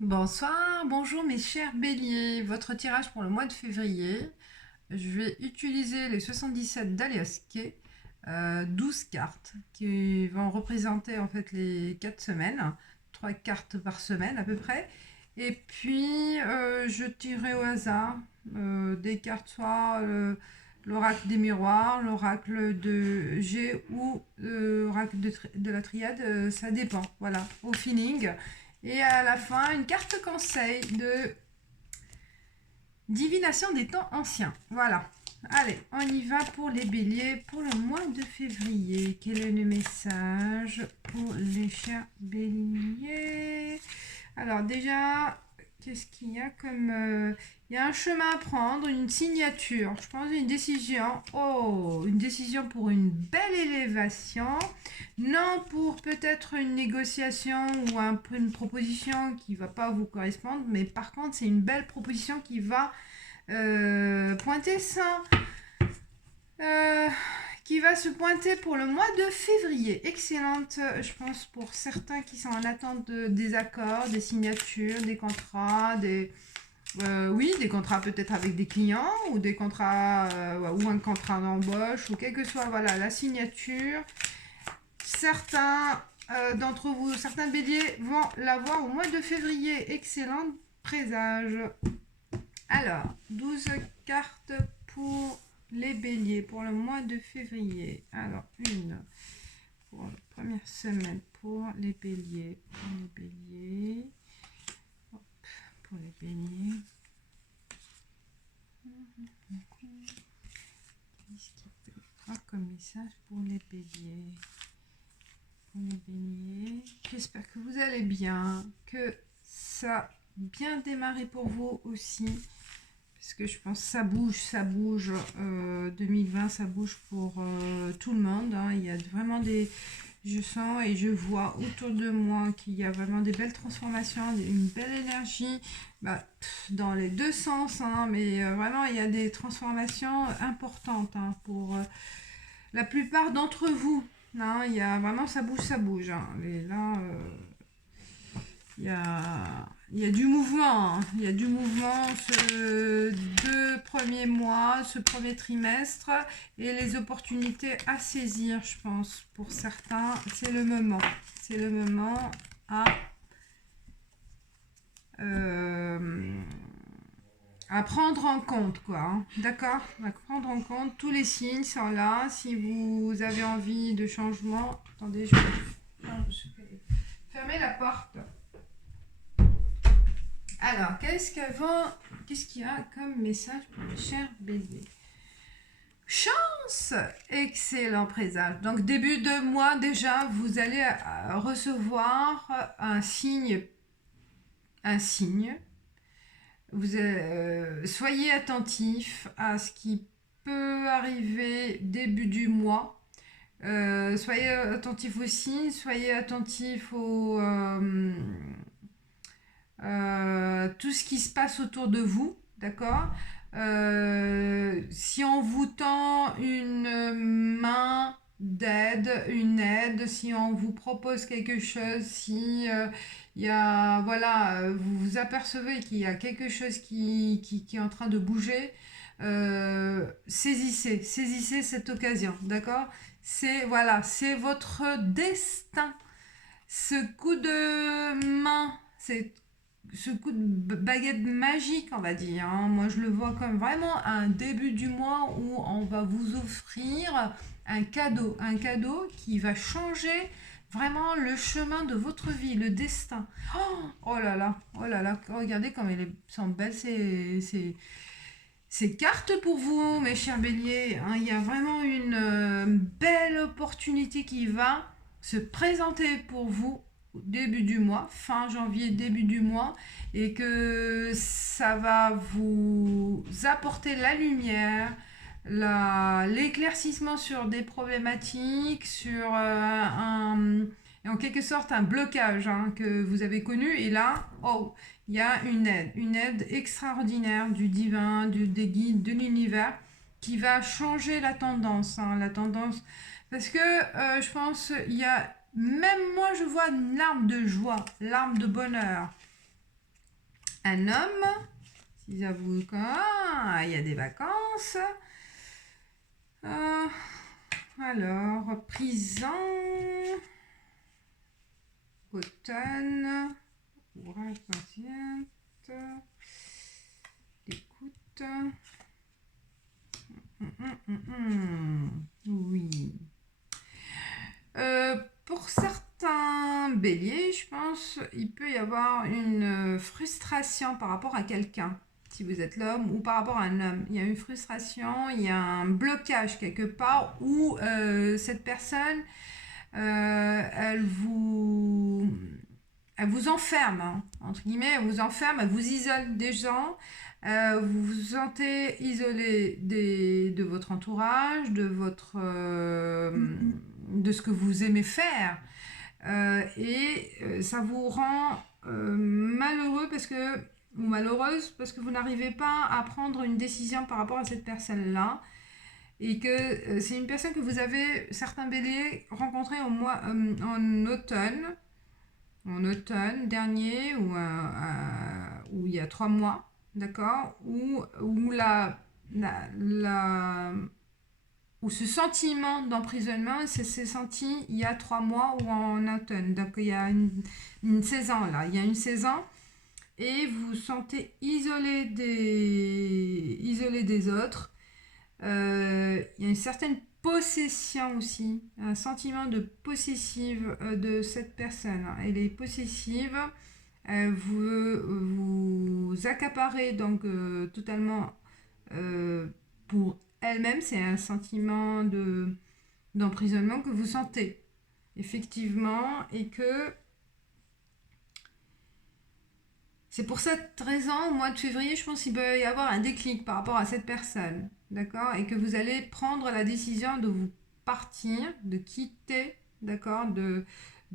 Bonsoir, bonjour mes chers béliers. Votre tirage pour le mois de février. Je vais utiliser les 77 d'Aliasque, 12 cartes qui vont représenter en fait les 4 semaines, 3 cartes par semaine à peu près. Et puis je tirerai au hasard des cartes, soit l'oracle des miroirs, l'oracle de G ou l'oracle de la triade, ça dépend, voilà, au feeling. Et à la fin, une carte conseil de divination des temps anciens. Voilà. Allez, on y va pour les béliers pour le mois de février. Quel est le message pour les chers béliers? Alors déjà, qu'est-ce qu'il y a comme... il y a un chemin à prendre, une signature, je pense une décision. Oh, une décision pour une belle élévation. Non pour peut-être une négociation ou une proposition qui ne va pas vous correspondre, mais par contre c'est une belle proposition qui va pointer ça. Euh, qui va se pointer pour le mois de février. Excellente, je pense, pour certains qui sont en attente des accords, des signatures, des contrats, oui, des contrats peut-être avec des clients ou des contrats ou un contrat d'embauche ou quel que soit, voilà, la signature. Certains d'entre vous, certains béliers vont l'avoir au mois de février. Excellent présage. Alors, 12 cartes pour les béliers pour le mois de février. Alors, une pour la première semaine pour les béliers. Pour les béliers. Hop, pour les béliers. Qu'est-ce qu'il peut y avoir comme message pour les béliers? Pour les béliers. J'espère que vous allez bien, que ça a bien démarré pour vous aussi. Parce que je pense que ça bouge. 2020, ça bouge pour tout le monde. Hein. Il y a vraiment des... Je sens et je vois autour de moi qu'il y a vraiment des belles transformations, une belle énergie dans les deux sens. Hein, mais vraiment, il y a des transformations importantes pour la plupart d'entre vous. Hein, il y a vraiment, ça bouge, ça bouge. Hein. Et là... il y a du mouvement, hein. Il y a du mouvement ce deux premiers mois, ce premier trimestre et les opportunités à saisir, je pense, pour certains, c'est le moment. C'est le moment à, euh, à prendre en compte, quoi. Hein. D'accord? À prendre en compte, tous les signes sont là. Si vous avez envie de changement, attendez, je vais fermer la porte. Alors, qu'est-ce qu'il y a comme message pour les chers béliers? Chance! Excellent présage. Donc, début de mois déjà, vous allez recevoir un signe. Un signe. Soyez attentif à ce qui peut arriver début du mois. Soyez attentif aux signes, soyez attentif tout ce qui se passe autour de vous, d'accord? Si on vous tend une main d'aide, une aide, si on vous propose quelque chose, si il y a, voilà, vous vous apercevez qu'il y a quelque chose qui est en train de bouger, saisissez cette occasion, d'accord? Voilà, c'est votre destin. Ce coup de main, c'est ce coup de baguette magique, on va dire. Hein. Moi, je le vois comme vraiment un début du mois où on va vous offrir un cadeau qui va changer vraiment le chemin de votre vie, le destin. Oh là là, regardez comme elles sont belles ces cartes pour vous, mes chers béliers. Hein. Il y a vraiment une belle opportunité qui va se présenter pour vous au début du mois, fin janvier, début du mois, et que ça va vous apporter la lumière, l'éclaircissement sur des problématiques, sur et en quelque sorte un blocage que vous avez connu. Et là, oh, il y a une aide extraordinaire du divin, des guides, de l'univers qui va changer la tendance. Hein, la tendance. Parce que je pense, il y a, même moi je vois une larme de joie, larme de bonheur. un homme, s'ils avouent qu'il y a des vacances. Alors, prison, automne, ouvrage patiente, écoute. Oui. Pour certains béliers, je pense, il peut y avoir une frustration par rapport à quelqu'un, si vous êtes l'homme, ou par rapport à un homme. Il y a une frustration, il y a un blocage quelque part où cette personne, elle vous enferme, hein, entre guillemets, elle vous enferme, elle vous isole des gens, vous vous sentez isolé de votre entourage, de ce que vous aimez faire, et ça vous rend malheureux ou malheureuse parce que vous n'arrivez pas à prendre une décision par rapport à cette personne-là. Et que c'est une personne que vous avez, certains béliers, rencontré en automne dernier ou il y a 3 mois, d'accord, où ce sentiment d'emprisonnement s'est senti il y a 3 mois ou en automne. Donc il y a une saison là, il y a une saison et vous vous sentez isolé des autres. Il y a une certaine possession aussi, un sentiment de possessive de cette personne. Elle est possessive, vous accaparez donc totalement pour elle-même. C'est un sentiment d'emprisonnement que vous sentez effectivement, et que c'est pour cette raison, au mois de février, je pense qu'il peut y avoir un déclic par rapport à cette personne, d'accord, et que vous allez prendre la décision de vous partir, de quitter, d'accord, de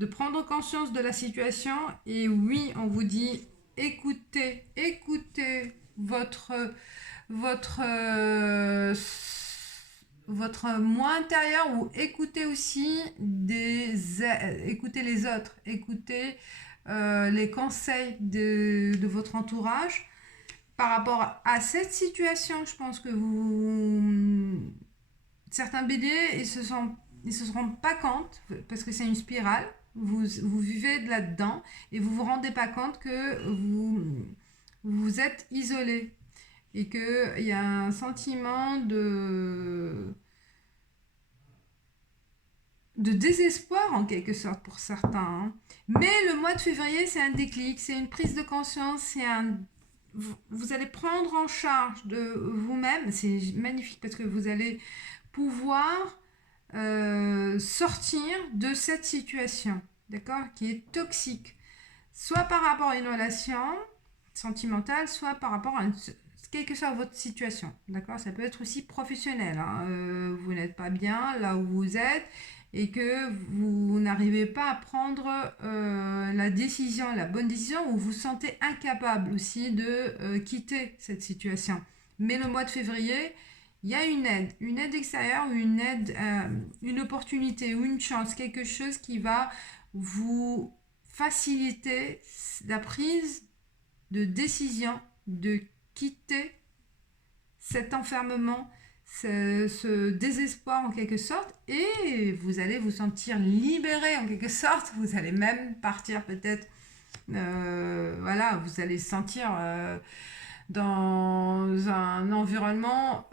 prendre conscience de la situation. Et oui, on vous dit, écoutez votre moi intérieur, ou écoutez aussi écoutez les autres, écoutez les conseils de votre entourage par rapport à cette situation. Je pense que certains béliers, ils se rendent pas compte, parce que c'est une spirale, vous vivez là-dedans et vous rendez pas compte que vous êtes isolé, et qu'il y a un sentiment de désespoir en quelque sorte pour certains, hein. Mais le mois de février, c'est un déclic, c'est une prise de conscience, vous allez prendre en charge de vous-même. C'est magnifique parce que vous allez pouvoir sortir de cette situation, d'accord, qui est toxique, soit par rapport à une relation sentimentale, soit par rapport à quelle que soit votre situation, d'accord. Ça peut être aussi professionnel, hein. Vous n'êtes pas bien là où vous êtes et que vous n'arrivez pas à prendre la bonne décision, ou vous vous sentez incapable aussi de quitter cette situation. Mais le mois de février, il y a une aide extérieure, ou une opportunité ou une chance, quelque chose qui va vous faciliter la prise de décision de quitter cet enfermement, ce désespoir en quelque sorte, et vous allez vous sentir libéré en quelque sorte. Vous allez même partir peut-être, voilà, vous allez sentir dans un environnement,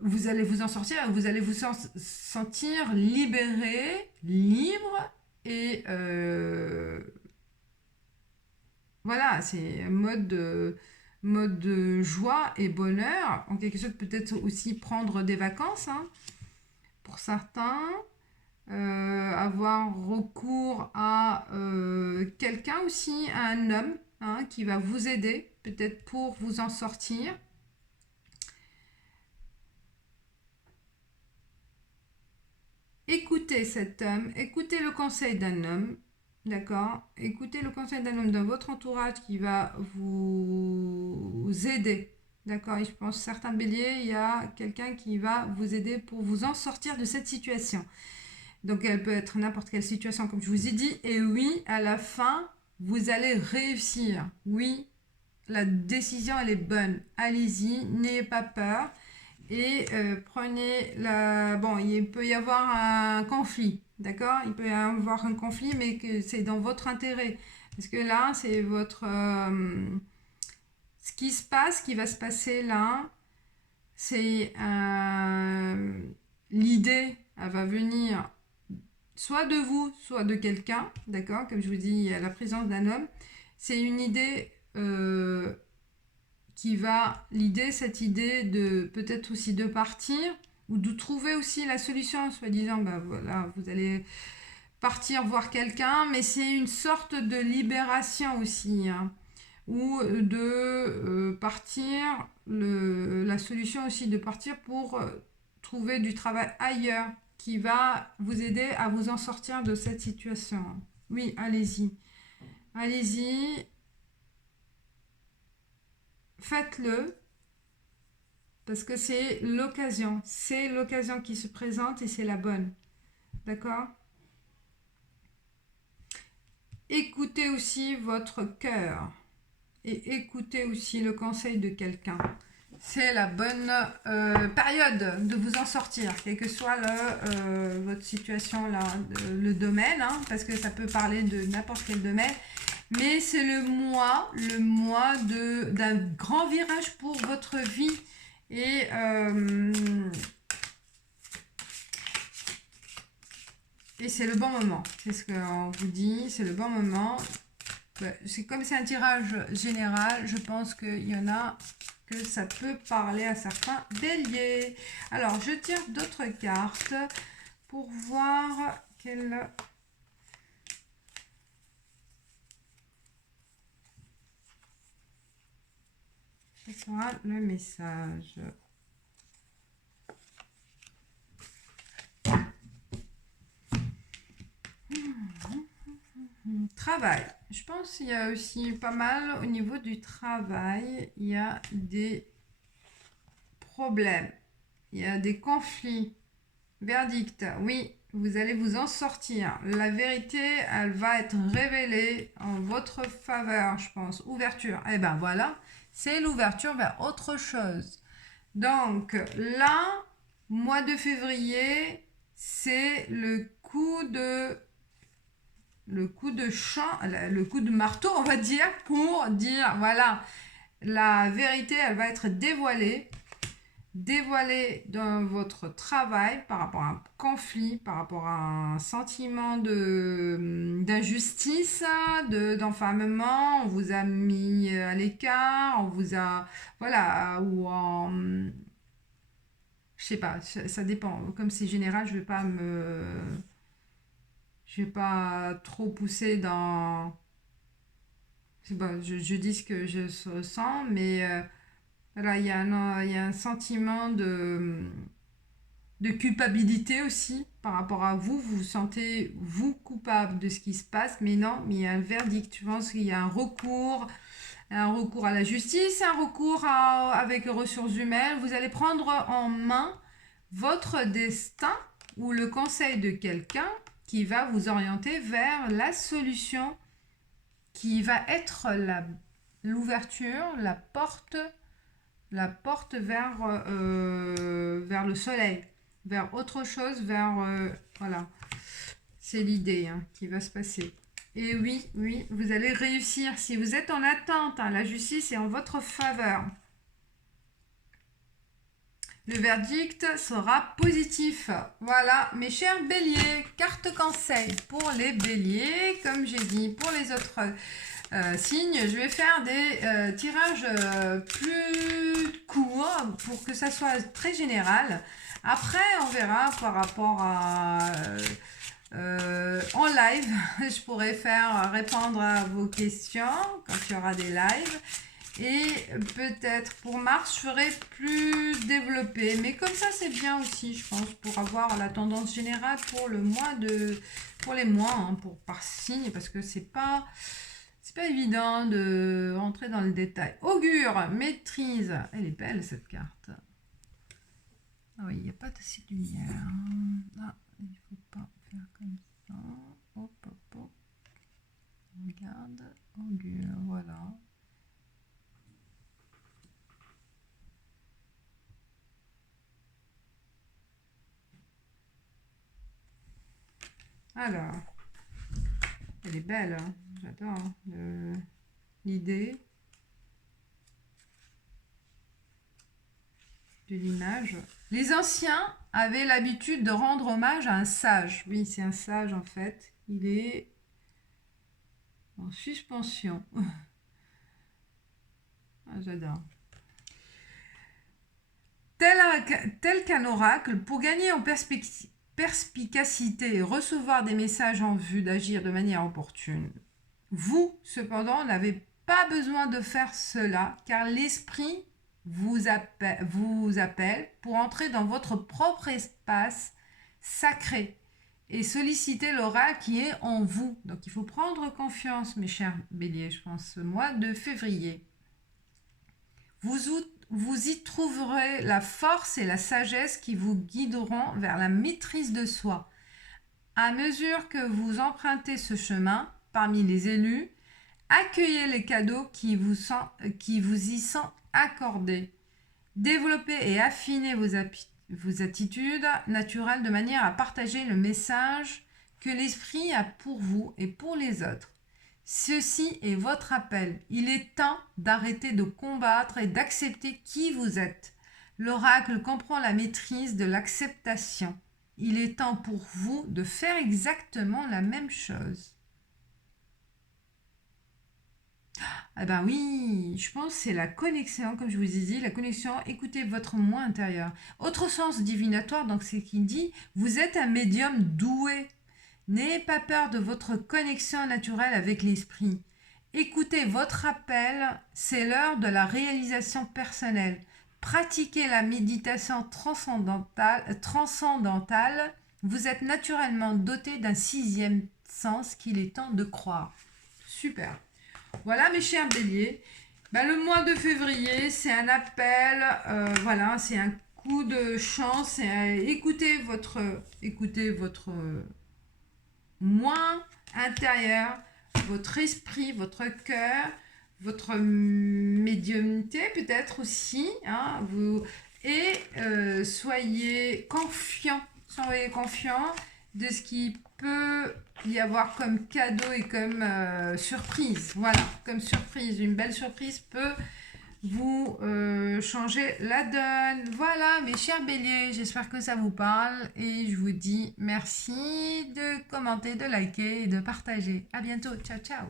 vous allez vous en sortir, vous allez vous sentir libéré, libre, et voilà, c'est un mode de joie et bonheur, en quelque sorte. Peut-être aussi prendre des vacances, hein, pour certains, avoir recours à quelqu'un aussi, à un homme, hein, qui va vous aider peut-être pour vous en sortir. Écoutez cet homme, écoutez le conseil d'un homme, d'accord, écoutez le conseil d'un homme dans votre entourage qui va vous aider, d'accord. Et je pense, certains béliers, il y a quelqu'un qui va vous aider pour vous en sortir de cette situation. Donc elle peut être n'importe quelle situation, comme je vous ai dit. Et oui, à la fin, vous allez réussir. Oui, la décision, elle est bonne. Allez-y, n'ayez pas peur. Et prenez la... Bon, il peut y avoir un conflit, d'accord? Il peut y avoir un conflit, mais que c'est dans votre intérêt. Parce que là, c'est votre... ce qui se passe, ce qui va se passer là, c'est l'idée, elle va venir soit de vous, soit de quelqu'un, d'accord? Comme je vous dis, il y a la présence d'un homme. C'est une idée qui va, cette idée de peut-être aussi de partir ou de trouver aussi la solution, soi-disant, ben voilà, vous allez partir voir quelqu'un, mais c'est une sorte de libération aussi, hein, ou de partir, la solution aussi de partir pour trouver du travail ailleurs qui va vous aider à vous en sortir de cette situation. Oui, allez-y. Allez-y, faites-le, parce que c'est l'occasion. C'est l'occasion qui se présente et c'est la bonne. D'accord? Écoutez aussi votre cœur et écoutez aussi le conseil de quelqu'un. C'est la bonne période de vous en sortir, quelle que soit votre situation, là, le domaine, hein, parce que ça peut parler de n'importe quel domaine. Mais c'est le mois d'un grand virage pour votre vie. Et c'est le bon moment. C'est ce qu'on vous dit, c'est le bon moment. C'est comme c'est un tirage général, je pense qu'il y en a que ça peut parler à certains béliers. Alors, je tire d'autres cartes pour voir quel sera le message. Travail. Je pense qu'il y a aussi pas mal au niveau du travail. Il y a des problèmes. Il y a des conflits. Verdict. Oui, vous allez vous en sortir. La vérité, elle va être révélée en votre faveur, je pense. Ouverture. Eh ben voilà, c'est l'ouverture vers autre chose. Donc là, mois de février, c'est le coup de le coup de marteau, on va dire, pour dire, voilà, la vérité, elle va être dévoilée dans votre travail par rapport à un conflit, par rapport à un sentiment d'injustice, d'enfermement, on vous a mis à l'écart, on vous a, voilà, ou en... Je sais pas, ça dépend. Comme c'est général, je vais pas trop pousser dans... Je sais pas, je dis ce que je ressens, mais voilà, il y a un sentiment de culpabilité aussi par rapport à vous. Vous vous sentez, vous, coupable de ce qui se passe, mais non, mais il y a un verdict. Je pense qu'il y a un recours à la justice, avec les ressources humaines. Vous allez prendre en main votre destin ou le conseil de quelqu'un qui va vous orienter vers la solution qui va être l'ouverture, la porte vers le soleil, vers autre chose, voilà, c'est l'idée, hein, qui va se passer. Et oui, oui, vous allez réussir. Si vous êtes en attente, hein, la justice est en votre faveur. Le verdict sera positif. Voilà, mes chers béliers, carte conseil pour les béliers. Comme j'ai dit, pour les autres signes, je vais faire des tirages plus courts pour que ça soit très général. Après, on verra par rapport à... en live, je pourrais répondre à vos questions quand il y aura des lives. Et peut-être pour mars, je ferai plus développé. Mais comme ça, c'est bien aussi, je pense, pour avoir la tendance générale pour le mois pour les mois, hein, par signe, parce que c'est pas évident de rentrer dans le détail. Augure, maîtrise. Elle est belle, cette carte. Ah oui, il n'y a pas assez de lumière. Ah, il ne faut pas faire comme ça. Hop, hop, hop. Regarde, augure, voilà. Alors, elle est belle, hein. J'adore l'idée de l'image. Les anciens avaient l'habitude de rendre hommage à un sage. Oui, c'est un sage en fait. Il est en suspension. Ah, j'adore. Tel qu'un oracle, pour gagner en perspicacité et recevoir des messages en vue d'agir de manière opportune. Vous, cependant, n'avez pas besoin de faire cela, car l'esprit vous appelle pour entrer dans votre propre espace sacré et solliciter l'oracle qui est en vous. Donc il faut prendre confiance, mes chers béliers, je pense, ce mois de février. Vous y trouverez la force et la sagesse qui vous guideront vers la maîtrise de soi. À mesure que vous empruntez ce chemin, parmi les élus, accueillez les cadeaux qui vous y sont accordés. Développez et affinez vos attitudes naturelles de manière à partager le message que l'esprit a pour vous et pour les autres. Ceci est votre appel. Il est temps d'arrêter de combattre et d'accepter qui vous êtes. L'oracle comprend la maîtrise de l'acceptation. Il est temps pour vous de faire exactement la même chose. Ah ben oui, je pense que c'est la connexion, comme je vous ai dit, la connexion, écoutez votre moi intérieur. Autre sens divinatoire, donc c'est qu'il dit, vous êtes un médium doué. N'ayez pas peur de votre connexion naturelle avec l'esprit. Écoutez votre appel, c'est l'heure de la réalisation personnelle. Pratiquez la méditation transcendantale. Vous êtes naturellement doté d'un sixième sens qu'il est temps de croire. Super. Voilà mes chers béliers. Le mois de février, c'est un appel, voilà, c'est un coup de chance. Écoutez votre moi intérieur, votre esprit, votre cœur, votre médiumnité peut-être aussi, hein, soyez confiants de ce qui peut y avoir comme cadeau et comme surprise. Voilà, comme surprise, une belle surprise peut vous changer la donne. Voilà, mes chers béliers, j'espère que ça vous parle et je vous dis merci de commenter, de liker et de partager. À bientôt, ciao ciao.